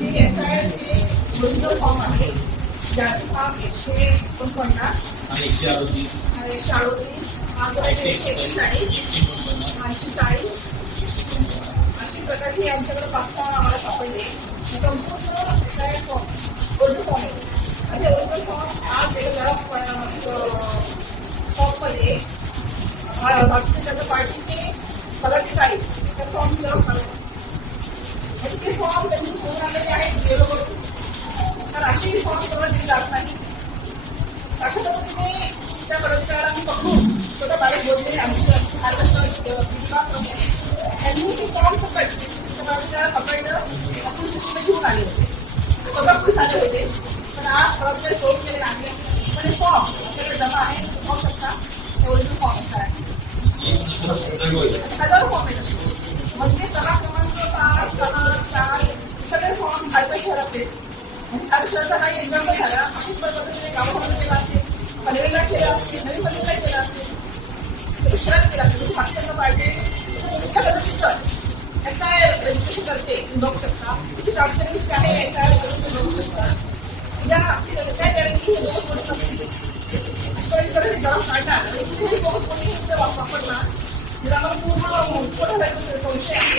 हे एसआयचे original form आहे. ज्यातील भाग 149 आणि 138 आणि 138 भाग 141 140 अशी प्रकारची आमच्याकडे 5-6 आम्हाला सापडले. संपूर्ण एसआय फॉर्म ओरिजिनल फॉर्म आहे. आणि ओरिजिनल फॉर्म आज शॉपमध्ये भारतीय जनता पार्टीचे पदाधिकारी त्या फॉर्मची जरा सांगतो. आणि ते फॉर्म त्यांनी घेऊन आलेले आहेत गेलोवरून. तर अशी फॉर्म कोणाला दिली जात नाही. अशा पद्धतीने त्या पदाधिकाऱ्याला आम्ही पकडून स्वतः बाहेर बोलले. आमची महाराष्ट्र विभाग त्यांनी हे फॉर्म सकट त्या पदाधिकाऱ्याला पकडलं. आपण शिक्षण घेऊन आले होते. स्वतः पोलीस आले होते. पण आज पदाधिकारी फोन केलेला आहे. पण हे फॉर्म आपल्याकडे जमा आहे. पाहू शकता ओरिजिनल फॉर्म असा आहे. हजारो फॉर्म आहेत असे. म्हणजे तलाक क्रमांक 5, 6, 4 सगळे फॉर्म खालच्या शहरातले. म्हणजे खालच्या शहराचा काही एक्झाम्पल झाला. अशाच पद्धतीने गावामध्ये केला असेल, पनवेलला केला असेल, नवीन पनवेलला केला असेल, शहरात केला असेल. म्हणजे भारतीय जनता पार्टी मोठ्या पद्धतीचं एसआय रजिस्ट्रेशन करते. तुम्ही बघू शकता किती ट्रान्सपरन्सी आहे. एसआय करून तुम्ही बघू शकता. या काय गॅरंटी हे बोगस वोटिंग नसतील. अशा पद्धतीने जर हे जरा काढणार कितीही बोगस वोटिंग वापरणार तर आम्हाला पूर्ण संशय आहे.